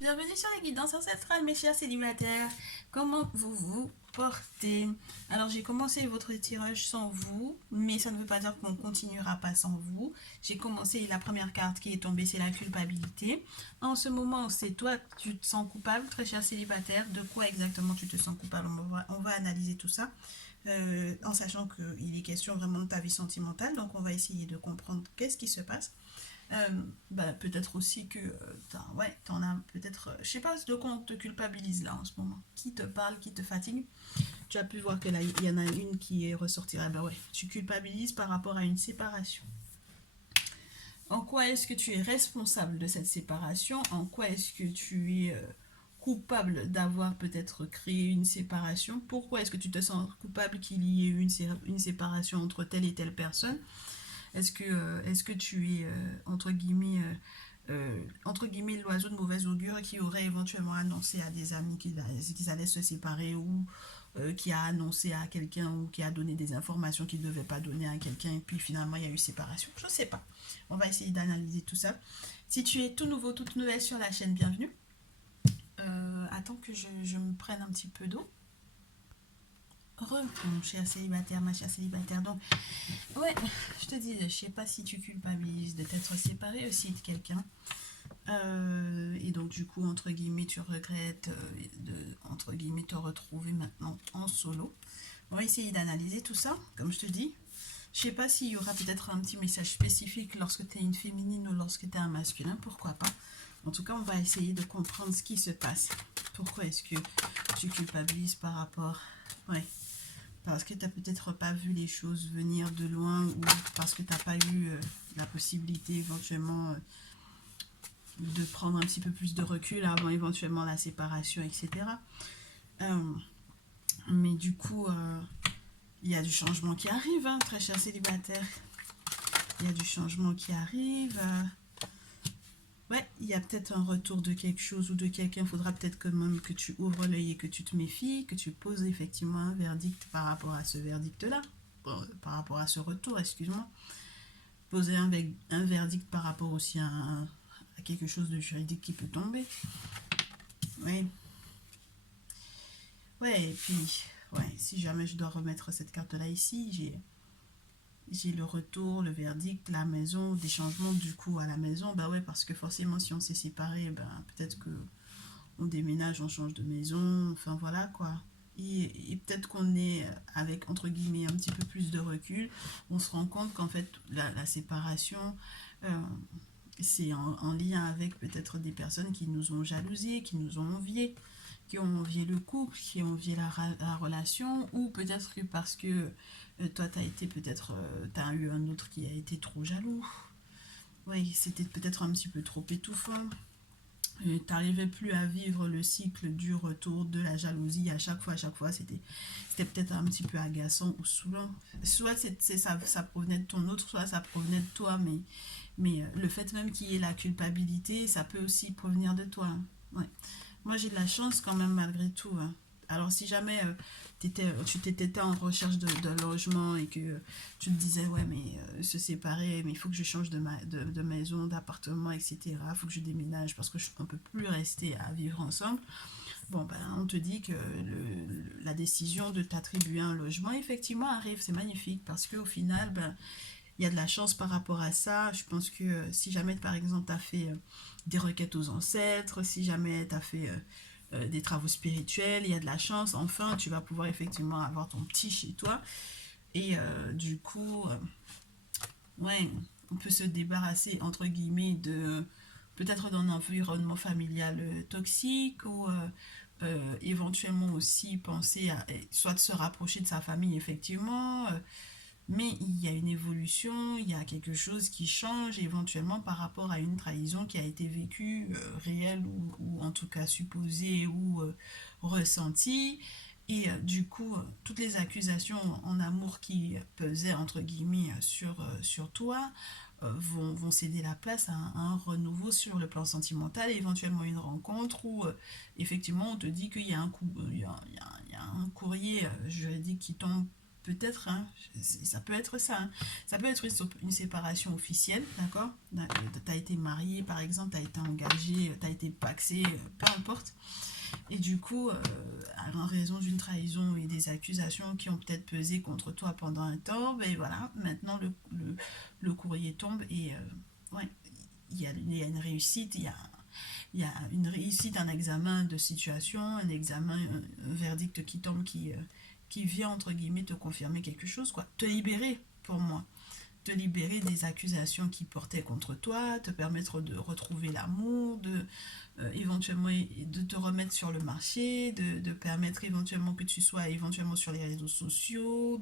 Bienvenue sur les guidances ancestrales, mes chers célibataires. Comment vous vous portez? Alors, j'ai commencé votre tirage sans vous, mais ça ne veut pas dire qu'on ne continuera pas sans vous. J'ai commencé la première carte qui est tombée, c'est la culpabilité. En ce moment, c'est toi, tu te sens coupable, très cher célibataire. De quoi exactement tu te sens coupable? On va analyser tout ça. En sachant qu'il est question vraiment de ta vie sentimentale, donc on va essayer de comprendre qu'est-ce qui se passe. Peut-être aussi que ouais, t'en as peut-être, je sais pas de quoi on te culpabilise là en ce moment. Qui te parle, qui te fatigue. Tu as pu voir que là, il y en a une qui est ressortie. Ah bah ouais, tu culpabilises par rapport à une séparation. En quoi est-ce que tu es responsable de cette séparation? En quoi est-ce que tu es coupable d'avoir peut-être créé une séparation? Pourquoi est-ce que tu te sens coupable qu'il y ait eu une séparation entre telle et telle personne? Est-ce que tu es, entre guillemets, l'oiseau de mauvaise augure qui aurait éventuellement annoncé à des amis qu'ils allaient se séparer, ou qui a annoncé à quelqu'un, ou qui a donné des informations qu'il ne devait pas donner à quelqu'un, et puis finalement il y a eu séparation? Je ne sais pas. On va essayer d'analyser tout ça. Si tu es tout nouveau, toute nouvelle sur la chaîne, bienvenue. Attends que je me prenne un petit peu d'eau. Mon cher célibataire, ma chère célibataire. Donc, ouais, je te dis, je sais pas si tu culpabilises de t'être séparé aussi de quelqu'un. Et donc, du coup, entre guillemets, tu regrettes de, entre guillemets, te retrouver maintenant en solo. On va essayer d'analyser tout ça, comme je te dis. Je sais pas s'il y aura peut-être un petit message spécifique lorsque tu es une féminine ou lorsque tu es un masculin, pourquoi pas. En tout cas, on va essayer de comprendre ce qui se passe. Pourquoi est-ce que tu culpabilises par rapport... Ouais, parce que tu n'as peut-être pas vu les choses venir de loin, ou parce que tu n'as pas eu la possibilité éventuellement de prendre un petit peu plus de recul avant éventuellement la séparation, etc. Euh, mais du coup, il y a du changement qui arrive, hein, très cher célibataire. Il y a du changement qui arrive. Ouais, il y a peut-être un retour de quelque chose ou de quelqu'un. Il faudra peut-être quand même que tu ouvres l'œil et que tu te méfies, que tu poses effectivement un verdict par rapport à ce verdict-là. Bon, par rapport à ce retour, excuse-moi. Poser un verdict par rapport aussi à quelque chose de juridique qui peut tomber. Oui. Ouais, et puis, ouais, si jamais je dois remettre cette carte-là ici, j'ai le retour, le verdict, la maison, des changements du coup à la maison. Bah ouais, parce que forcément, si on s'est séparés, ben peut-être que on déménage, on change de maison, enfin voilà quoi. Et peut-être qu'on est avec, entre guillemets, un petit peu plus de recul, on se rend compte qu'en fait, la séparation, euh, c'est en lien avec peut-être des personnes qui nous ont jalousés, qui nous ont enviés, qui ont envié le couple, qui ont envié la relation, ou peut-être que parce que toi, tu as été peut-être, tu as eu un autre qui a été trop jaloux. Oui, c'était peut-être un petit peu trop étouffant. Tu n'arrivais plus à vivre le cycle du retour de la jalousie à chaque fois, c'était peut-être un petit peu agaçant ou saoulant. Soit ça provenait de ton autre, soit ça provenait de toi, mais le fait même qu'il y ait la culpabilité, ça peut aussi provenir de toi, hein. Ouais. Moi, j'ai de la chance quand même malgré tout, hein. Alors, si jamais tu t'étais en recherche de logement et que tu te disais, ouais, mais se séparer, mais il faut que je change de maison, d'appartement, etc. Il faut que je déménage parce que je ne peux plus rester à vivre ensemble. Bon, ben, on te dit que la décision de t'attribuer un logement, effectivement, arrive. C'est magnifique parce qu'au final, ben, il y a de la chance par rapport à ça. Je pense que si jamais, par exemple, tu as fait des requêtes aux ancêtres, si jamais tu as fait des travaux spirituels, il y a de la chance. Enfin, tu vas pouvoir effectivement avoir ton petit chez toi. Et du coup, ouais, on peut se débarrasser, entre guillemets, de peut-être d'un environnement familial toxique, ou éventuellement aussi penser à soit de se rapprocher de sa famille, effectivement, mais il y a une évolution, il y a quelque chose qui change éventuellement par rapport à une trahison qui a été vécue, réelle, ou en tout cas supposée, ou ressentie. Et du coup, toutes les accusations en amour qui pesaient, entre guillemets, sur toi, vont céder la place à un renouveau sur le plan sentimental, et éventuellement une rencontre où effectivement on te dit qu'il y a un, coup, il y a un courrier juridique qui tombe peut-être, hein, ça peut être ça, hein. Ça peut être une séparation officielle, d'accord? Tu as été marié, par exemple, tu as été engagé, tu as été paxé, peu importe. Et du coup, en raison d'une trahison et des accusations qui ont peut-être pesé contre toi pendant un temps, ben voilà, maintenant le courrier tombe et ouais, il y a une réussite, il y a une réussite, un examen de situation, un examen, un verdict qui tombe, qui vient, entre guillemets, te confirmer quelque chose, quoi. Te libérer, pour moi. Te libérer des accusations qui portaient contre toi, te permettre de retrouver l'amour, de éventuellement de te remettre sur le marché, de permettre éventuellement que tu sois éventuellement sur les réseaux sociaux,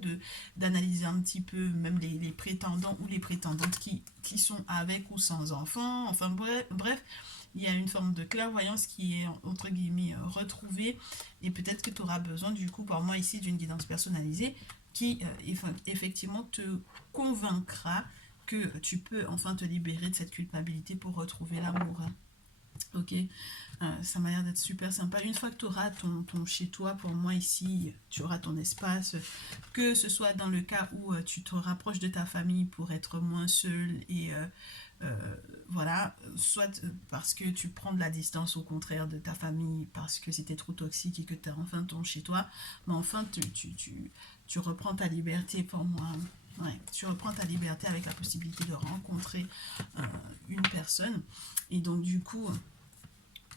d'analyser un petit peu même les prétendants ou les prétendantes qui sont avec ou sans enfants, enfin bref, il y a une forme de clairvoyance qui est entre guillemets retrouvée et peut-être que tu auras besoin du coup, pour moi ici, d'une guidance personnalisée qui effectivement te convaincra que tu peux enfin te libérer de cette culpabilité pour retrouver l'amour. Ok, ça m'a l'air d'être super sympa. Une fois que tu auras ton chez-toi, pour moi ici, tu auras ton espace, que ce soit dans le cas où tu te rapproches de ta famille pour être moins seul et voilà, soit parce que tu prends de la distance au contraire de ta famille parce que c'était trop toxique et que tu as enfin ton chez-toi, mais enfin tu reprends ta liberté pour moi. Ouais, tu reprends ta liberté avec la possibilité de rencontrer une personne et donc du coup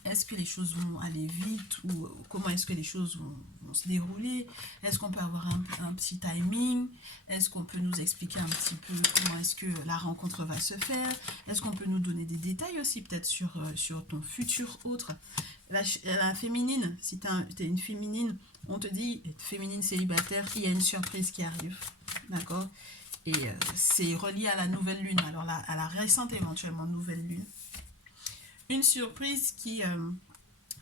est-ce que les choses vont aller vite ou comment est-ce que les choses vont se dérouler? Est-ce qu'on peut avoir un petit timing? Est-ce qu'on peut nous expliquer un petit peu comment est-ce que la rencontre va se faire? Est-ce qu'on peut nous donner des détails aussi peut-être sur ton futur autre? La féminine, si tu es une féminine, on te dit féminine célibataire, il y a une surprise qui arrive. D'accord? Et c'est relié à la nouvelle lune, alors à la récente éventuellement nouvelle lune. Une surprise qui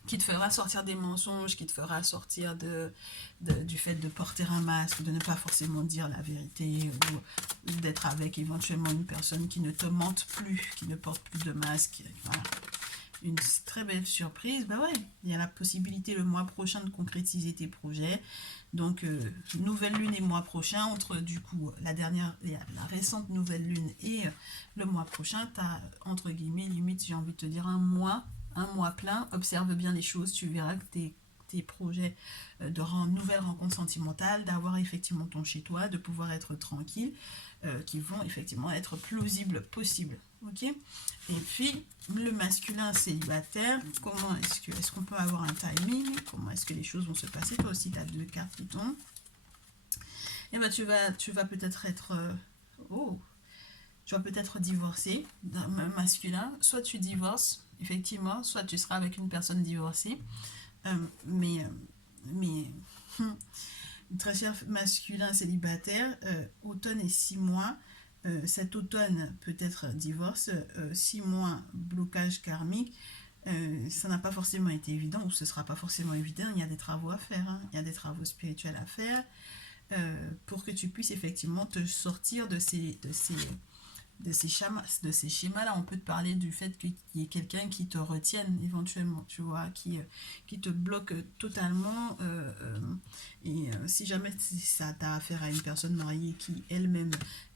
te fera sortir des mensonges, qui te fera sortir du fait de porter un masque, de ne pas forcément dire la vérité, ou d'être avec éventuellement une personne qui ne te mente plus, qui ne porte plus de masque. Voilà. Une très belle surprise. Bah ouais, il y a la possibilité le mois prochain de concrétiser tes projets. Donc, nouvelle lune et mois prochain, entre du coup la récente nouvelle lune et le mois prochain, tu as entre guillemets, limite, j'ai envie de te dire un mois plein. Observe bien les choses, tu verras que tes projets de nouvelles rencontres sentimentales, d'avoir effectivement ton chez toi, de pouvoir être tranquille, qui vont effectivement être plausibles possibles. Ok. Et puis le masculin célibataire, comment est-ce qu'on peut avoir un timing, comment est-ce que les choses vont se passer? Toi aussi tu as 2 cartes qui tombent. Et ben tu vas peut-être être tu vas peut-être divorcer d'un masculin, soit tu divorces effectivement, soit tu seras avec une personne divorcée, mais très cher masculin célibataire, automne et 6 mois. Cet automne, peut-être divorce, 6 mois blocage karmique. Ça n'a pas forcément été évident, ou ce ne sera pas forcément évident. Il y a des travaux à faire, hein. Il y a des travaux spirituels à faire pour que tu puisses effectivement te sortir de ces schémas-là. On peut te parler du fait qu'il y ait quelqu'un qui te retienne éventuellement, tu vois, qui te bloque totalement. Et si jamais ça t'a affaire à une personne mariée qui elle-même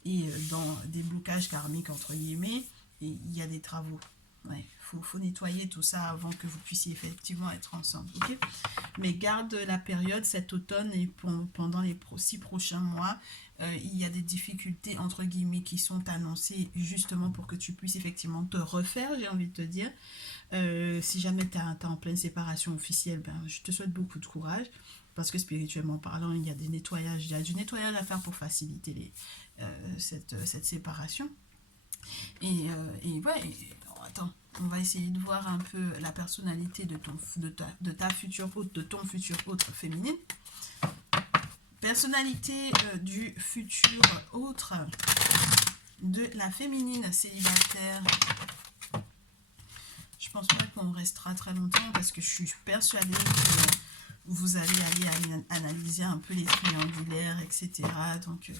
est dans des blocages karmiques, entre guillemets, et il y a des travaux. Ouais, faut nettoyer tout ça avant que vous puissiez effectivement être ensemble. Okay, mais garde la période cet automne et pendant les 6 prochains mois, il y a des difficultés entre guillemets qui sont annoncées justement pour que tu puisses effectivement te refaire, j'ai envie de te dire. Si jamais tu es en pleine séparation officielle, ben, je te souhaite beaucoup de courage parce que spirituellement parlant, il y a du nettoyage à faire pour faciliter cette séparation. Et ouais, attends, on va essayer de voir un peu la personnalité de ta future hôte, de ton futur hôte féminine. Personnalité du futur autre de la féminine célibataire. Je pense pas qu'on restera très longtemps parce que je suis persuadée que vous allez aller analyser un peu les triangulaires, etc. Donc,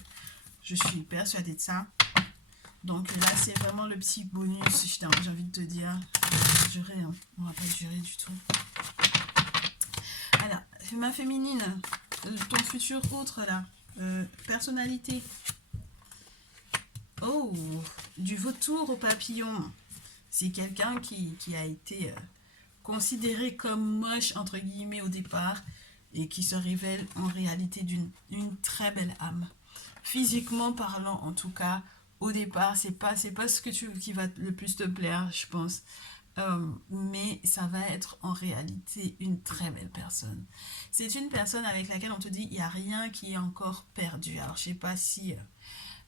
je suis persuadée de ça. Donc là, c'est vraiment le petit bonus, j'ai envie de te dire. Jurer, hein. On va pas jurer du tout. Alors, ma féminine, ton futur autre là, Personnalité. Oh, du vautour au papillon. C'est quelqu'un qui a été considéré comme moche, entre guillemets, au départ, et qui se révèle en réalité d'une très belle âme. Physiquement parlant, en tout cas, au départ, c'est pas ce que qui va le plus te plaire, je pense. Mais ça va être en réalité une très belle personne. C'est une personne avec laquelle on te dit il n'y a rien qui est encore perdu. Alors, je sais pas si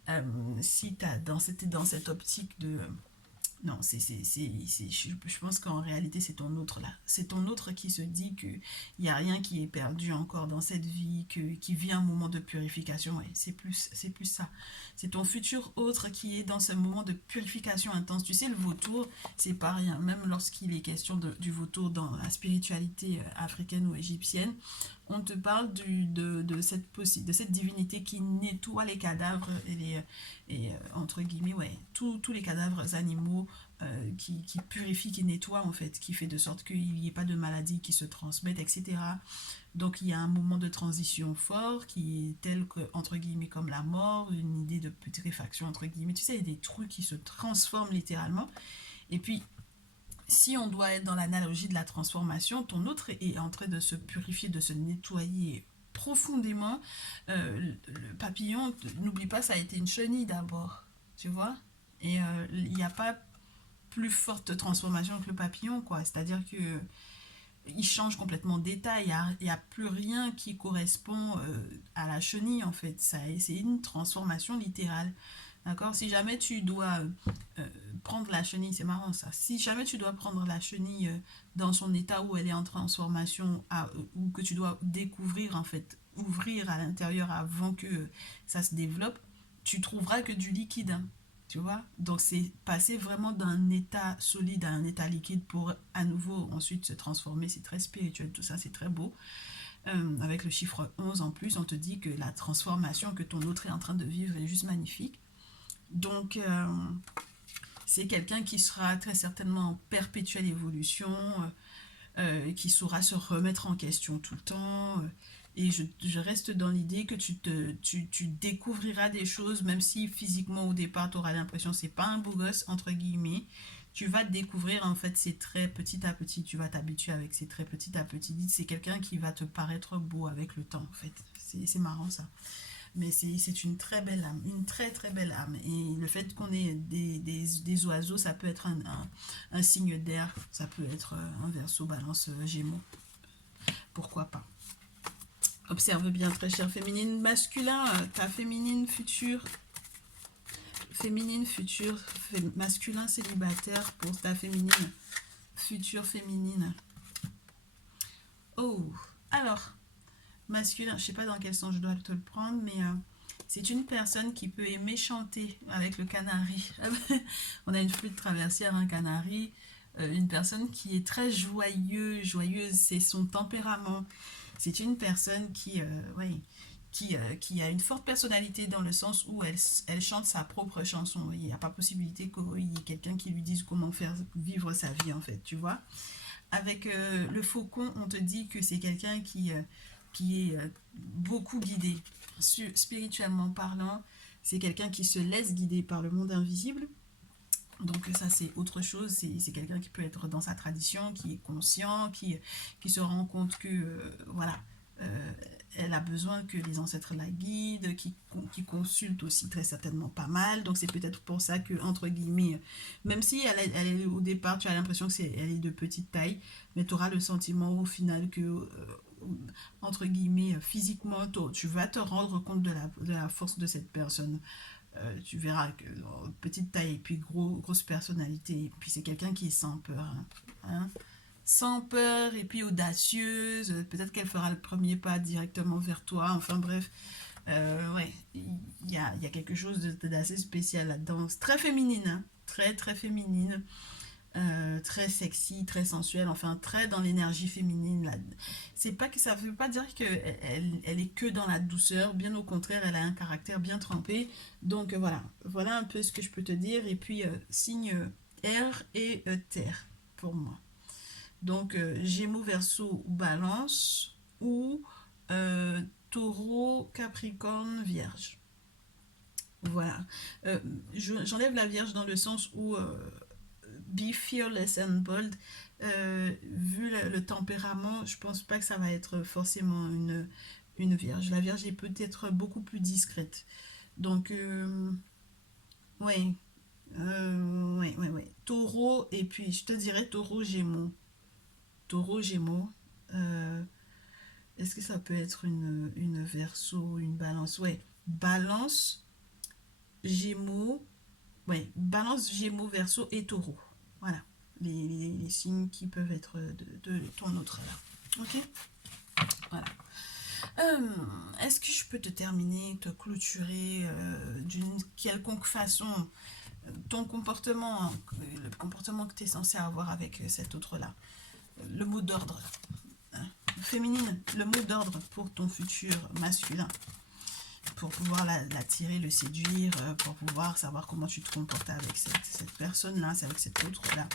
tu as dans cette optique de non, je pense qu'en réalité, c'est ton autre là. C'est ton autre qui se dit qu'il n'y a rien qui est perdu encore dans cette vie, qui vit un moment de purification. Ouais, c'est plus ça. C'est ton futur autre qui est dans ce moment de purification intense. Tu sais, le vautour, c'est pas rien. Même lorsqu'il est question du vautour dans la spiritualité africaine ou égyptienne, on te parle de cette divinité qui nettoie les cadavres entre guillemets, ouais, tous les cadavres animaux qui purifie, qui nettoie en fait, qui fait de sorte qu'il n'y ait pas de maladies qui se transmettent, etc. Donc il y a un moment de transition fort qui est tel que, entre guillemets, comme la mort, une idée de putréfaction, entre guillemets. Tu sais, il y a des trucs qui se transforment littéralement. Et puis, si on doit être dans l'analogie de la transformation, ton autre est en train de se purifier, de se nettoyer profondément. Le papillon, n'oublie pas, ça a été une chenille d'abord, tu vois. Et il n'y a pas plus forte transformation que le papillon, quoi. C'est-à-dire que il change complètement d'état, il y a plus rien qui correspond à la chenille, en fait. C'est une transformation littérale. D'accord. Si jamais tu dois prendre la chenille, c'est marrant ça. Si jamais tu dois prendre la chenille dans son état où elle est en transformation, ou que tu dois découvrir, en fait, ouvrir à l'intérieur avant que ça se développe, tu trouveras que du liquide, hein. Tu vois? Donc c'est passer vraiment d'un état solide à un état liquide pour à nouveau ensuite se transformer. C'est très spirituel, tout ça, c'est très beau. Avec le chiffre 11 en plus, on te dit que la transformation que ton autre est en train de vivre est juste magnifique. Donc, c'est quelqu'un qui sera très certainement en perpétuelle évolution, qui saura se remettre en question tout le temps. Et je reste dans l'idée que tu découvriras des choses, même si physiquement au départ tu auras l'impression que c'est pas un beau gosse, entre guillemets. Tu vas découvrir en fait ses traits petit à petit, tu vas t'habituer avec ses traits petit à petit. C'est quelqu'un qui va te paraître beau avec le temps en fait. C'est marrant ça. Mais c'est une très belle âme, une très très belle âme. Et le fait qu'on ait des oiseaux, ça peut être un signe d'air, ça peut être un verso, balance, gémeaux. Pourquoi pas? Observe bien, très chère féminine. Masculin, ta féminine future. Féminine future. Masculin célibataire pour ta féminine. Future féminine. Oh, alors, masculin, je sais pas dans quel sens je dois te le prendre, mais c'est une personne qui peut aimer chanter avec le canari. On a une flûte traversière, un canari. Une personne qui est très joyeuse, c'est son tempérament. C'est une personne ouais, qui a une forte personnalité dans le sens où elle chante sa propre chanson. Il n'y a pas possibilité qu'il y ait quelqu'un qui lui dise comment faire vivre sa vie, en fait, tu vois. Avec le faucon, on te dit que c'est quelqu'un qui est beaucoup guidé. Spirituellement parlant, c'est quelqu'un qui se laisse guider par le monde invisible. Donc ça c'est autre chose, c'est quelqu'un qui peut être dans sa tradition, qui est conscient, qui se rend compte que voilà, elle a besoin que les ancêtres la guident, qui consulte aussi très certainement pas mal. Donc c'est peut-être pour ça que, entre guillemets, même si elle est au départ, tu as l'impression que elle est de petite taille, mais tu auras le sentiment au final que, entre guillemets, physiquement, tu vas te rendre compte de la force de cette personne. Tu verras que petite taille et puis grosse personnalité. Et puis c'est quelqu'un qui est sans peur. Hein. Sans peur et puis audacieuse. Peut-être qu'elle fera le premier pas directement vers toi. Enfin bref. Ouais, il y a quelque chose d'assez spécial là-dedans. C'est très féminine. Hein. Très très féminine. Très sexy, très sensuelle, enfin très dans l'énergie féminine. Là. C'est pas que ça veut pas dire qu'elle elle est que dans la douceur, bien au contraire, elle a un caractère bien trempé. Donc voilà un peu ce que je peux te dire. Et puis signe air et terre pour moi. Donc Gémeaux, Verseau ou Balance ou Taureau, Capricorne, Vierge. Voilà. J'enlève la Vierge dans le sens où be fearless and bold. Vu le tempérament, je pense pas que ça va être forcément une Vierge. La Vierge est peut-être beaucoup plus discrète. Donc, ouais, ouais. Taureau, et puis je te dirais Taureau, Gémeaux. Taureau, Gémeaux. Euh, Est-ce que ça peut être une Verseau, une Balance? Ouais, Balance, Gémeaux. Ouais, Balance, Gémeaux, Verseau et Taureau. Voilà, les signes qui peuvent être de ton autre là. Ok. Voilà. Est-ce que je peux te terminer, te clôturer d'une quelconque façon ton comportement, le comportement que tu es censé avoir avec cet autre-là? Le mot d'ordre, hein, féminine, le mot d'ordre pour ton futur masculin, pour pouvoir l'attirer, le séduire, pour pouvoir savoir comment tu te comportes avec cette personne-là, avec cet autre-là.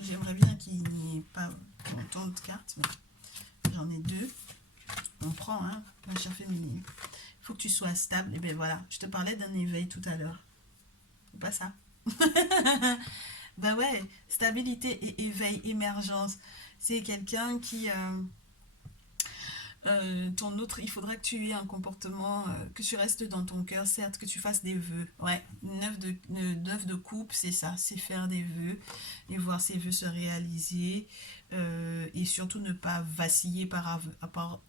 J'aimerais bien qu'il n'y ait pas autant de cartes, mais j'en ai deux. On prend, hein, la chair féminine. Il faut que tu sois stable. Et bien voilà, je te parlais d'un éveil tout à l'heure. C'est pas ça. Bah ouais, stabilité et éveil, émergence. C'est quelqu'un qui... ton autre, il faudra que tu aies un comportement, que tu restes dans ton cœur, certes, que tu fasses des vœux. Ouais, neuf de coupe, c'est ça, c'est faire des vœux et voir ces vœux se réaliser et surtout ne pas vaciller par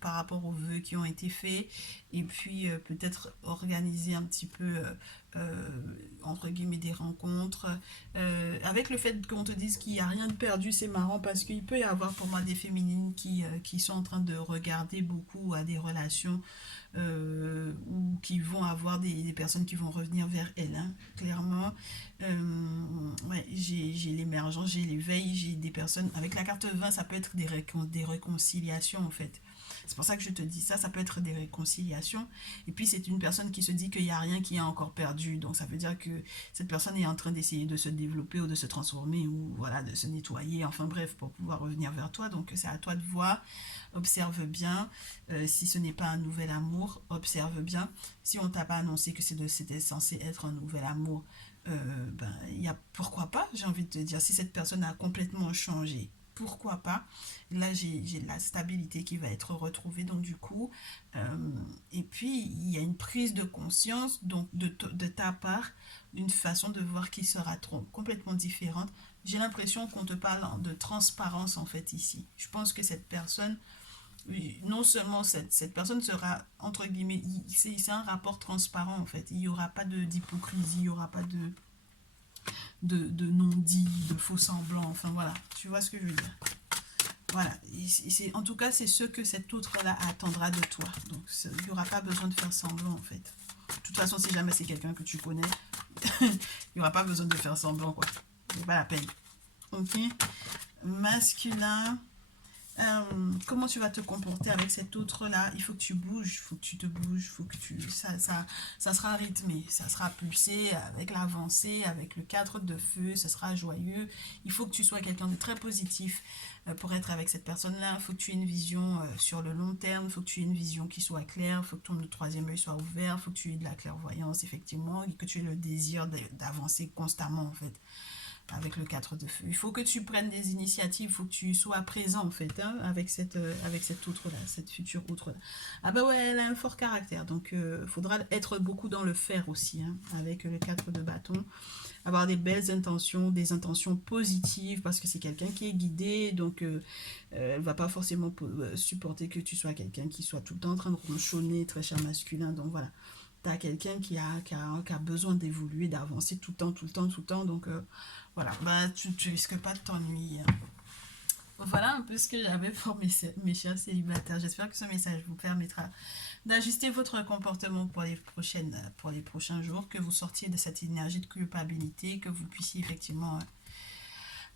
rapport aux vœux qui ont été faits et puis peut-être organiser un petit peu entre guillemets des rencontres avec le fait qu'on te dise qu'il n'y a rien de perdu. C'est marrant parce qu'il peut y avoir pour moi des féminines qui sont en train de regarder beaucoup à des relations ou qui vont avoir des personnes qui vont revenir vers elles, hein, clairement. Ouais, j'ai l'émergence, j'ai l'éveil, j'ai des personnes avec la carte 20, ça peut être des réconciliations en fait. C'est pour ça que je te dis ça, ça peut être des réconciliations. Et puis c'est une personne qui se dit qu'il n'y a rien qui est encore perdu. Donc ça veut dire que cette personne est en train d'essayer de se développer ou de se transformer ou voilà, de se nettoyer. Enfin bref, pour pouvoir revenir vers toi. Donc c'est à toi de voir. Observe bien. Si ce n'est pas un nouvel amour, observe bien. Si on t'a pas annoncé que c'était censé être un nouvel amour, ben, pourquoi pas, j'ai envie de te dire, si cette personne a complètement changé, pourquoi pas. Là j'ai la stabilité qui va être retrouvée, donc du coup et puis il y a une prise de conscience donc de ta part, une façon de voir qui sera complètement différente. J'ai l'impression qu'on te parle de transparence en fait ici. Je pense que cette personne, oui, non seulement cette personne sera, entre guillemets, c'est un rapport transparent en fait. Il n'y aura pas d'hypocrisie, il n'y aura pas de non-dit, de faux semblants, enfin voilà, tu vois ce que je veux dire. Voilà, en tout cas, c'est ce que cet autre-là attendra de toi. Donc, il n'y aura pas besoin de faire semblant en fait. De toute façon, si jamais c'est quelqu'un que tu connais, il n'y aura pas besoin de faire semblant quoi. C'est pas la peine. Ok. Masculin. Comment tu vas te comporter avec cet autre-là? Il faut que tu bouges, il faut que tu te bouges, il faut que ça sera rythmé, ça sera pulsé avec l'avancée, avec le 4 de feu, ce sera joyeux. Il faut que tu sois quelqu'un de très positif pour être avec cette personne-là. Il faut que tu aies une vision sur le long terme, il faut que tu aies une vision qui soit claire, il faut que ton troisième œil soit ouvert, il faut que tu aies de la clairvoyance, effectivement, et que tu aies le désir d'avancer constamment, en fait, avec le 4 de feu. Il faut que tu prennes des initiatives, il faut que tu sois présent en fait, hein, avec cette outre-là, cette future outre-là. Ah bah ouais, elle a un fort caractère, donc il faudra être beaucoup dans le faire aussi, hein, avec le 4 de bâton. Avoir des belles intentions, des intentions positives, parce que c'est quelqu'un qui est guidé, donc elle va pas forcément supporter que tu sois quelqu'un qui soit tout le temps en train de ronchonner, très cher masculin, donc voilà. Tu as quelqu'un qui a besoin d'évoluer, d'avancer tout le temps, donc voilà, bah, tu risques pas de t'ennuyer. Voilà un peu ce que j'avais pour mes chers célibataires. J'espère que ce message vous permettra d'ajuster votre comportement pour les prochains jours, que vous sortiez de cette énergie de culpabilité, que vous puissiez effectivement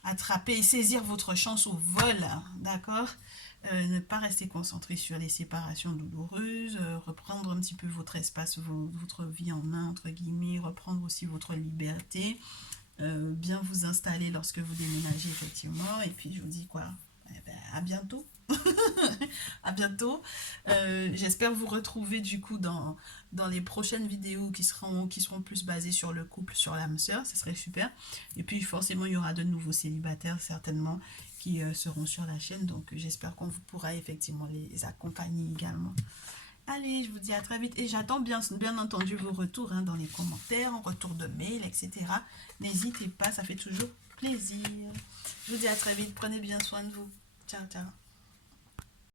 attraper et saisir votre chance au vol, d'accord. Ne pas rester concentré sur les séparations douloureuses, reprendre un petit peu votre espace, votre vie en main, entre guillemets, reprendre aussi votre liberté, bien vous installer lorsque vous déménagez, effectivement, et puis je vous dis quoi, Eh ben, à bientôt. À bientôt. J'espère vous retrouver du coup dans les prochaines vidéos qui seront plus basées sur le couple, sur l'âme sœur. Ce serait super. Et puis forcément, il y aura de nouveaux célibataires certainement qui seront sur la chaîne. Donc j'espère qu'on vous pourra effectivement les accompagner également. Allez, je vous dis à très vite. Et j'attends bien entendu vos retours dans les commentaires, en retour de mail, etc. N'hésitez pas, ça fait toujours plaisir. Je vous dis à très vite. Prenez bien soin de vous. Ciao, ciao.